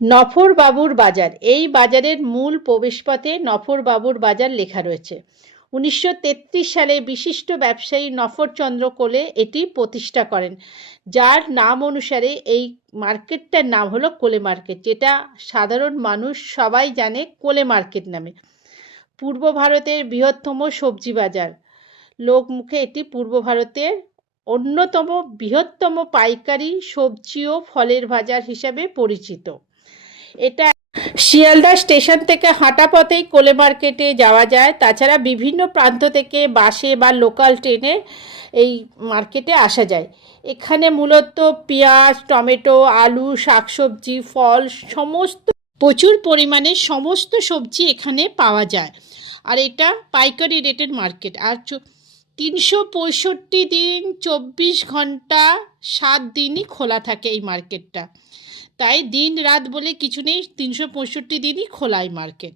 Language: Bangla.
নফরবাবুর বাজার। এই বাজারের মূল প্রবেশপথে নফরবাবুর বাজার লেখা রয়েছে। 1933 সালে বিশিষ্ট ব্যবসায়ী নফরচন্দ্র কোলে এটি প্রতিষ্ঠা করেন, যার নাম অনুসারে এই মার্কেটটার নাম হলো কোলে মার্কেট, যেটা সাধারণ মানুষ সবাই জানে কোলে মার্কেট নামে। পূর্ব ভারতের বৃহত্তম সবজি বাজার। লোকমুখে এটি পূর্ব ভারতের অন্যতম বৃহত্তম পাইকারি সবজি ও ফলের বাজার হিসাবে পরিচিত। এটা শিয়ালদা স্টেশন থেকে হাঁটা পথেই কোলে মার্কেটে যাওয়া যায়। তাছাড়া বিভিন্ন প্রান্ত থেকে বাসে বা লোকাল ট্রেনে এই মার্কেটে আসা যায়। এখানে মূলত পেঁয়াজ, টমেটো, আলু, শাকসবজি, ফল সমস্ত প্রচুর পরিমাণে সমস্ত সবজি এখানে পাওয়া যায়। আর এটা পাইকারি রেটের মার্কেট। আর 365 দিন 24 ঘন্টা 7 দিনই খোলা থাকে এই মার্কেটটা। তাই দিন রাত বলে কিছু নেই, 365 দিনই খোলা এই মার্কেট।